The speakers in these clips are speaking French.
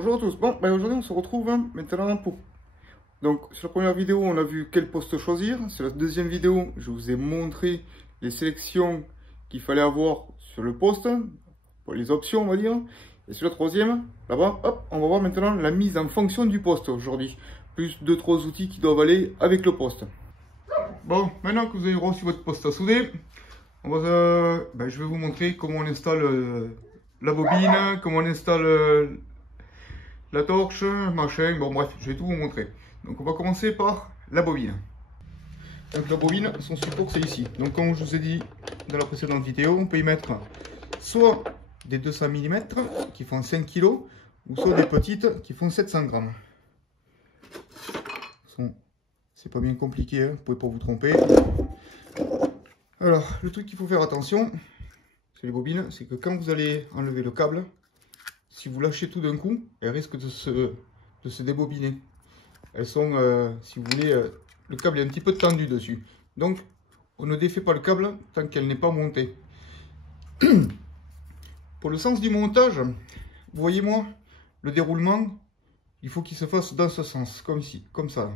Bonjour à tous. Bon, aujourd'hui on se retrouve maintenant pour... Donc sur la première vidéo on a vu quel poste choisir. Sur la deuxième vidéo je vous ai montré les sélections qu'il fallait avoir sur le poste, pour les options on va dire. Et sur la troisième, là-bas, hop, on va voir maintenant la mise en fonction du poste aujourd'hui. Plus 2-3 outils qui doivent aller avec le poste. Bon, maintenant que vous avez reçu votre poste à souder, on va, je vais vous montrer comment on installe la bobine, comment on installe la torche, machin, bon bref, je vais tout vous montrer. Donc on va commencer par la bobine. Donc la bobine, son support c'est ici. Donc comme je vous ai dit dans la précédente vidéo, on peut y mettre soit des 200 mm qui font 5 kg, ou soit des petites qui font 700 grammes. C'est pas bien compliqué, hein, vous pouvez pas vous tromper. Alors, le truc qu'il faut faire attention, c'est les bobines, c'est que quand vous allez enlever le câble, si vous lâchez tout d'un coup, elles risquent de se débobiner. Elles sont, si vous voulez, le câble est un petit peu tendu dessus. Donc, on ne défait pas le câble tant qu'elle n'est pas montée. Pour le sens du montage, vous voyez moi, le déroulement, il faut qu'il se fasse dans ce sens, comme ici, comme ça.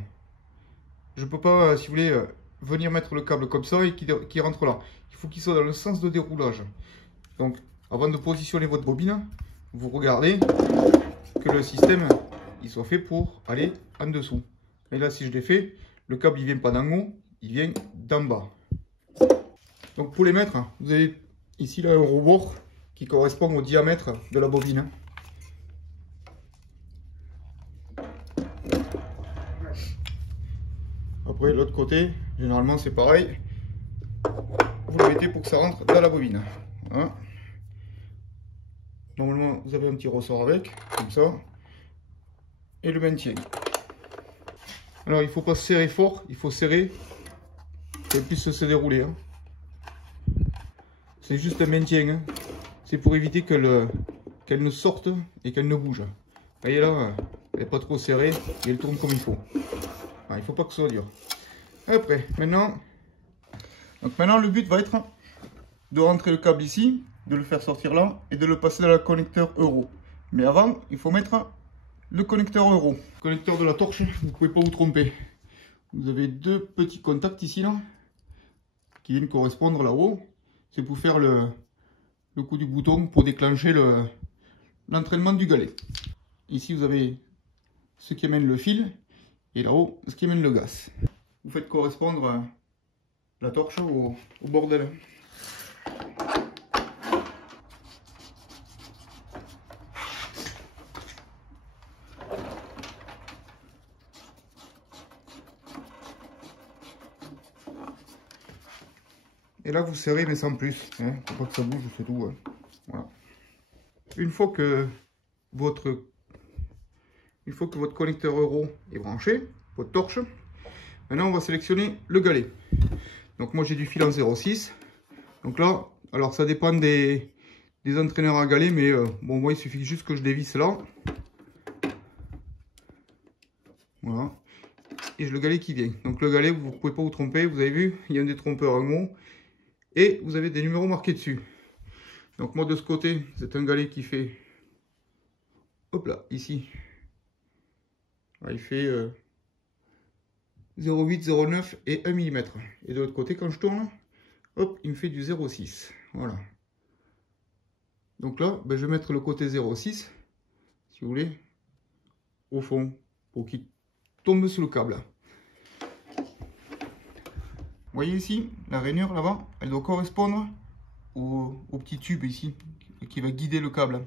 Je ne peux pas, si vous voulez, venir mettre le câble comme ça et qu'il rentre là. Il faut qu'il soit dans le sens de déroulage. Donc, avant de positionner votre bobine, vous regardez que le système il soit fait pour aller en dessous. Et là, si je l'ai fait, le câble il vient pas d'en haut, il vient d'en bas. Donc pour les mettre, vous avez ici là un rebord qui correspond au diamètre de la bobine. Après l'autre côté, généralement c'est pareil. Vous le mettez pour que ça rentre dans la bobine. Voilà. Normalement, vous avez un petit ressort avec, comme ça, et le maintien. Alors, il ne faut pas serrer fort, il faut serrer qu'elle puisse se dérouler. Hein. C'est juste un maintien. Hein. C'est pour éviter qu'elle ne sorte et qu'elle ne bouge. Vous voyez là, elle n'est pas trop serrée et elle tourne comme il faut. Alors, il ne faut pas que ce soit dur. Après, maintenant, le but va être de rentrer le câble ici, de le faire sortir là et de le passer dans le connecteur euro. Mais avant, il faut mettre le connecteur euro. Le connecteur de la torche, vous ne pouvez pas vous tromper. Vous avez deux petits contacts ici là qui viennent correspondre là-haut. C'est pour faire le coup du bouton pour déclencher l'entraînement du galet. Ici vous avez ce qui amène le fil et là-haut ce qui amène le gaz. Vous faites correspondre la torche au bordel. Et là vous serrez mais sans plus, hein, faut pas que ça bouge, c'est tout. Hein. Voilà. Une fois que votre connecteur euro est branché, votre torche, maintenant on va sélectionner le galet. Donc moi j'ai du fil en 0,6. Donc là, alors ça dépend des entraîneurs à galet, mais bon moi il suffit juste que je dévisse là. Voilà. Et j'ai le galet qui vient. Donc le galet, vous ne pouvez pas vous tromper, vous avez vu, il y a un détrompeur en haut. Et vous avez des numéros marqués dessus. Donc moi de ce côté, c'est un galet qui fait, hop là, ici. Il fait 0,8, 0,9 et 1 mm. Et de l'autre côté, quand je tourne, hop, il me fait du 0,6. Voilà. Donc là, je vais mettre le côté 0,6, si vous voulez, au fond, pour qu'il tombe sur le câble. Vous voyez ici, la rainure là-bas, elle doit correspondre au petit tube ici, qui va guider le câble.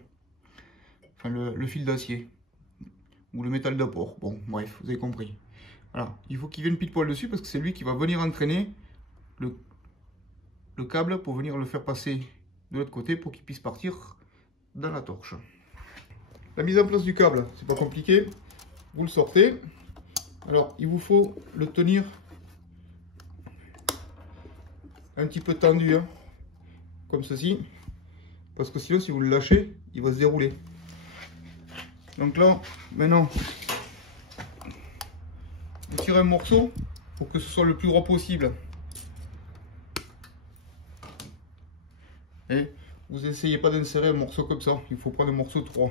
Enfin, le fil d'acier. Ou le métal d'apport. Bon, bref, vous avez compris. Voilà, il faut qu'il vienne pile poil dessus parce que c'est lui qui va venir entraîner le câble pour venir le faire passer de l'autre côté pour qu'il puisse partir dans la torche. La mise en place du câble, c'est pas compliqué. Vous le sortez. Alors, il vous faut le tenir un petit peu tendu, hein, comme ceci, parce que sinon si vous le lâchez, il va se dérouler. Donc là, maintenant, vous tirez un morceau pour que ce soit le plus droit possible. Et vous essayez pas d'insérer un morceau comme ça, il faut prendre un morceau de 3.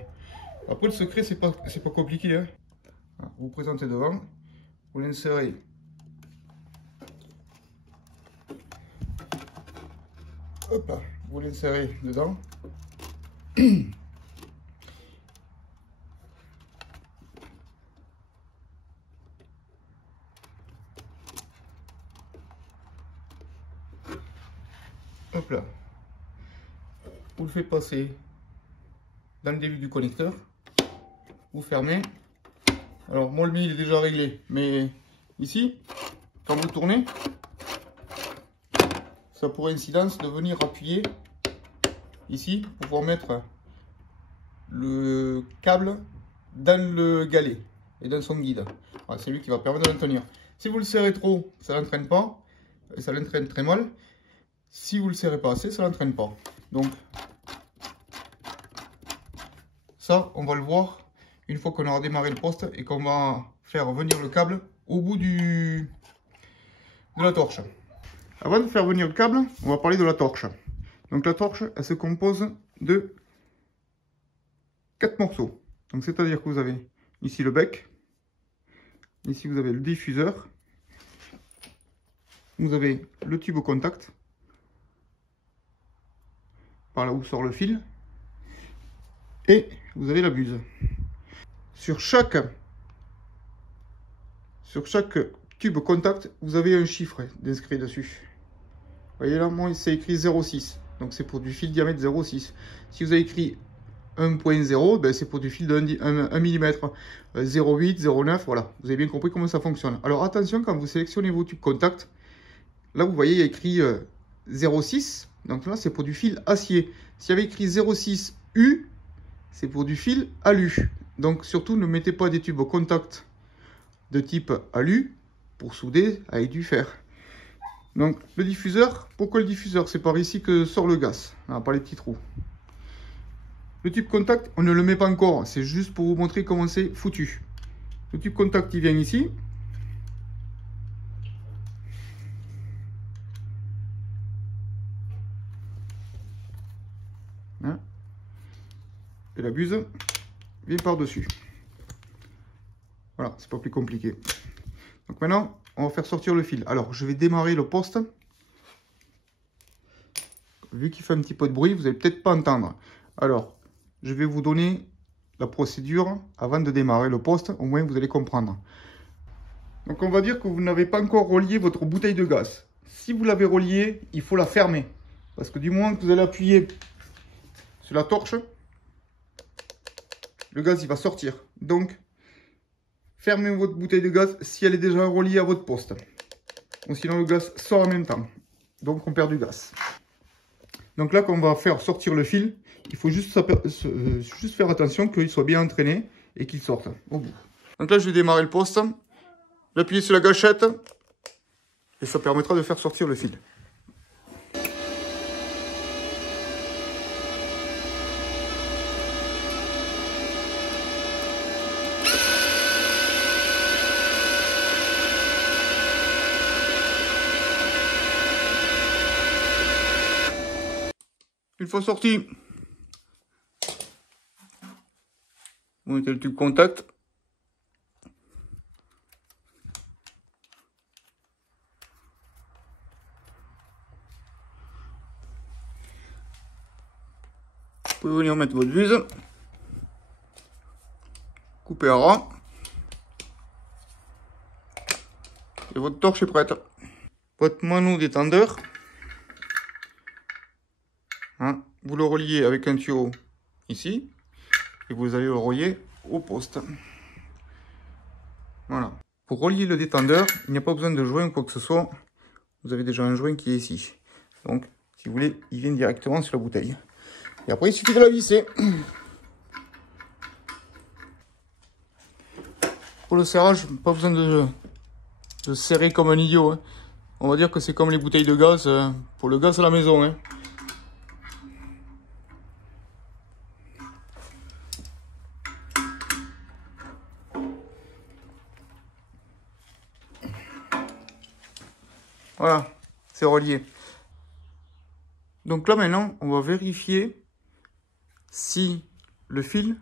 Après, le secret, c'est pas compliqué, hein. Vous présentez devant, vous l'insérez. Hop là, vous l'insérez dedans. Hop là. Vous le faites passer dans le début du connecteur. Vous fermez. Alors moi le mien il est déjà réglé, mais ici, quand vous tournez, ça pourrait incidence de venir appuyer ici pour pouvoir mettre le câble dans le galet et dans son guide. Voilà, c'est lui qui va permettre de l'entraîner. Si vous le serrez trop, ça l'entraîne pas, et ça l'entraîne très mal. Si vous le serrez pas assez, ça l'entraîne pas. Donc ça, on va le voir une fois qu'on aura démarré le poste et qu'on va faire venir le câble au bout de la torche. Avant de faire venir le câble, on va parler de la torche. Donc la torche, elle se compose de 4 morceaux. Donc c'est-à-dire que vous avez ici le bec, ici vous avez le diffuseur, vous avez le tube au contact, par là où sort le fil, et vous avez la buse. Sur chaque tube contact, vous avez un chiffre d'inscrit dessus. Vous voyez là, moi c'est écrit 0,6. Donc c'est pour du fil diamètre 0,6. Si vous avez écrit 1.0, ben c'est pour du fil de 1 mm. 0,8, 0,9, voilà. Vous avez bien compris comment ça fonctionne. Alors attention, quand vous sélectionnez vos tubes contact, là vous voyez il y a écrit 0,6. Donc là c'est pour du fil acier. S'il y avait écrit 0,6 U, c'est pour du fil alu. Donc surtout ne mettez pas des tubes au contact de type alu pour souder avec du fer. Donc le diffuseur, pourquoi le diffuseur? C'est par ici que sort le gaz, par les petits trous. Le tube contact, on ne le met pas encore, c'est juste pour vous montrer comment c'est foutu. Le tube contact, il vient ici. Hein? Et la buse vient par-dessus. Voilà, c'est pas plus compliqué. Donc maintenant, on va faire sortir le fil. Alors, je vais démarrer le poste. Vu qu'il fait un petit peu de bruit, vous n'allez peut-être pas entendre. Alors, je vais vous donner la procédure avant de démarrer le poste. Au moins, vous allez comprendre. Donc, on va dire que vous n'avez pas encore relié votre bouteille de gaz. Si vous l'avez reliée, il faut la fermer. Parce que du moment que vous allez appuyer sur la torche, le gaz, il va sortir. Donc, fermez votre bouteille de gaz si elle est déjà reliée à votre poste. Ou sinon le gaz sort en même temps. Donc on perd du gaz. Donc là, quand on va faire sortir le fil, il faut juste faire attention qu'il soit bien entraîné et qu'il sorte au bout. Donc là, je vais démarrer le poste. Je vais appuyer sur la gâchette et ça permettra de faire sortir le fil. Une fois sorti, vous mettez le tube contact. Vous pouvez venir mettre votre buse, couper à ras, et votre torche est prête. Votre mano détendeur. Hein, vous le reliez avec un tuyau ici et vous allez le relier au poste. Voilà. Pour relier le détendeur, il n'y a pas besoin de joint ou quoi que ce soit. Vous avez déjà un joint qui est ici. Donc, si vous voulez, il vient directement sur la bouteille. Et après, il suffit de la visser. Pour le serrage, pas besoin de serrer comme un idiot. Hein. On va dire que c'est comme les bouteilles de gaz pour le gaz à la maison. Hein. Voilà, c'est relié. Donc là maintenant, on va vérifier si le fil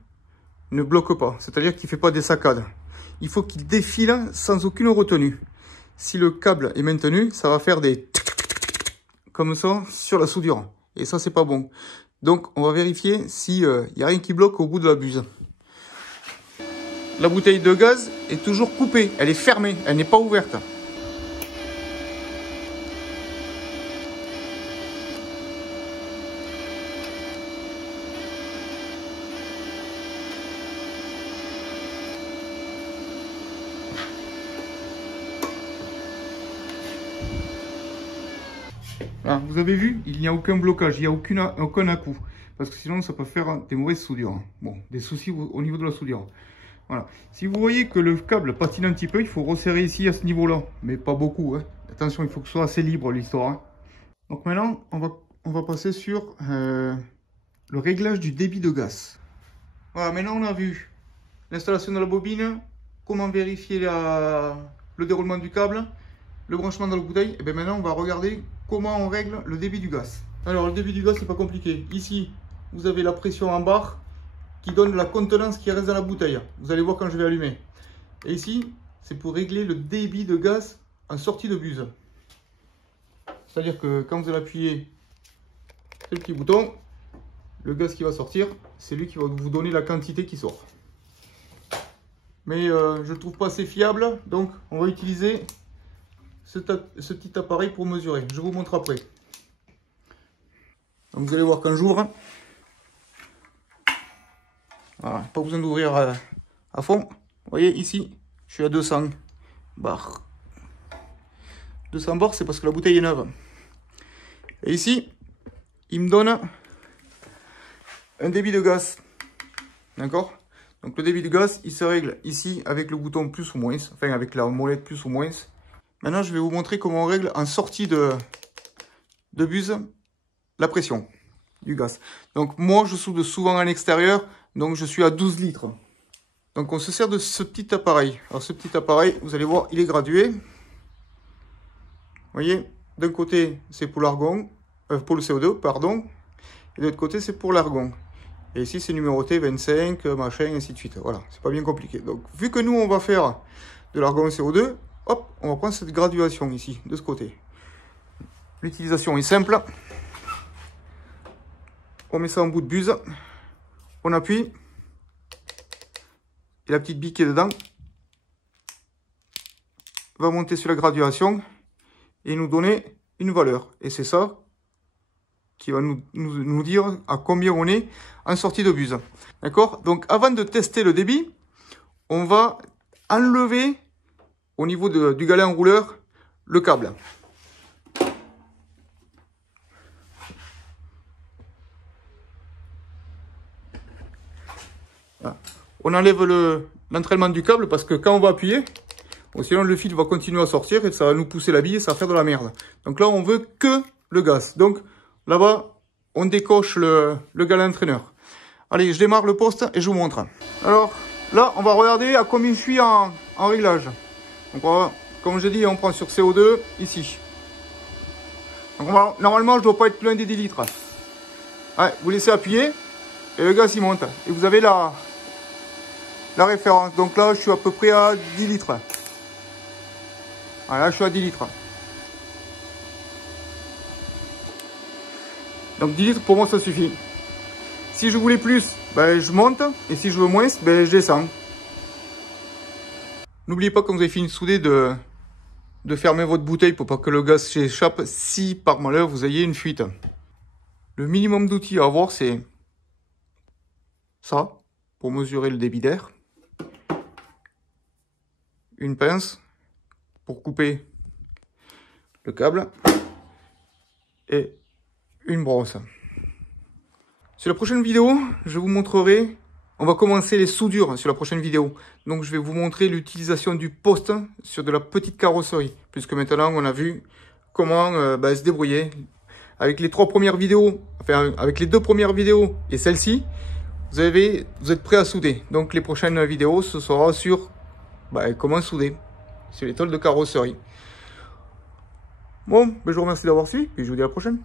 ne bloque pas, c'est-à-dire qu'il ne fait pas des saccades. Il faut qu'il défile sans aucune retenue. Si le câble est maintenu, ça va faire des comme ça sur la soudure. Et ça, c'est pas bon. Donc, on va vérifier s'il n'y a rien qui bloque au bout de la buse. La bouteille de gaz est toujours coupée. Elle est fermée. Elle n'est pas ouverte. Voilà, vous avez vu, il n'y a aucun blocage, il n'y a aucun à-coup. Parce que sinon, ça peut faire des mauvaises soudures. Bon, des soucis au niveau de la soudure. Voilà. Si vous voyez que le câble patine un petit peu, il faut resserrer ici à ce niveau-là. Mais pas beaucoup. Hein. Attention, il faut que ce soit assez libre l'histoire. Hein. Donc maintenant, on va passer sur le réglage du débit de gaz. Voilà, maintenant on a vu l'installation de la bobine, comment vérifier le déroulement du câble, le branchement dans la bouteille. Et bien maintenant, on va regarder comment on règle le débit du gaz. Alors, le débit du gaz, c'est pas compliqué. Ici, vous avez la pression en barre qui donne la contenance qui reste dans la bouteille. Vous allez voir quand je vais allumer. Et ici, c'est pour régler le débit de gaz en sortie de buse. C'est-à-dire que quand vous allez appuyer sur le petit bouton, le gaz qui va sortir, c'est lui qui va vous donner la quantité qui sort. Mais je ne trouve pas assez fiable, donc on va utiliser ce petit appareil pour mesurer. Je vous montre après. Donc vous allez voir quand j'ouvre, voilà, pas besoin d'ouvrir à fond. Vous voyez ici, je suis à 200 bars. 200 bars, c'est parce que la bouteille est neuve. Et ici, il me donne un débit de gaz. D'accord? Donc le débit de gaz, il se règle ici avec le bouton plus ou moins, enfin avec la molette plus ou moins. Maintenant, je vais vous montrer comment on règle en sortie de buse la pression du gaz. Donc moi, je soude souvent à l'extérieur, donc je suis à 12 litres. Donc on se sert de ce petit appareil. Alors ce petit appareil, vous allez voir, il est gradué. Vous voyez, d'un côté, c'est pour l'argon, pour le CO2, pardon. Et de l'autre côté, c'est pour l'argon. Et ici, c'est numéroté 25, machin, ainsi de suite. Voilà, c'est pas bien compliqué. Donc, vu que nous, on va faire de l'argon CO2, hop, on va prendre cette graduation ici, de ce côté. L'utilisation est simple. On met ça en bout de buse. On appuie. Et la petite bille qui est dedans va monter sur la graduation et nous donner une valeur. Et c'est ça qui va nous dire à combien on est en sortie de buse. D'accord? Donc, avant de tester le débit, on va enlever au niveau du galet enrouleur le câble. Voilà. On enlève l'entraînement du câble parce que quand on va appuyer, sinon le fil va continuer à sortir et ça va nous pousser la bille et ça va faire de la merde. Donc là, on veut que le gaz. Donc là-bas, on décoche le galet entraîneur. Allez, je démarre le poste et je vous montre. Alors là, on va regarder à combien je suis en réglage. Donc comme je dis, on prend sur CO2 ici. Donc normalement, je ne dois pas être plus loin des 10 litres. Ouais, vous laissez appuyer et le gaz il monte. Et vous avez la référence. Donc là, je suis à peu près à 10 litres. Voilà, je suis à 10 litres. Donc 10 litres, pour moi, ça suffit. Si je voulais plus, ben, je monte. Et si je veux moins, ben, je descends. N'oubliez pas, quand vous avez fini de souder, de fermer votre bouteille pour pas que le gaz s'échappe si par malheur vous ayez une fuite. Le minimum d'outils à avoir, c'est ça, pour mesurer le débit d'air. Une pince pour couper le câble. Et une brosse. Sur la prochaine vidéo, je vous montrerai, on va commencer les soudures sur la prochaine vidéo. Donc je vais vous montrer l'utilisation du poste sur de la petite carrosserie. Puisque maintenant on a vu comment se débrouiller. Avec les 3 premières vidéos, enfin avec les 2 premières vidéos et celle-ci, vous êtes prêts à souder. Donc les prochaines vidéos, ce sera sur comment souder. Sur les tôles de carrosserie. Bon, je vous remercie d'avoir suivi et je vous dis à la prochaine.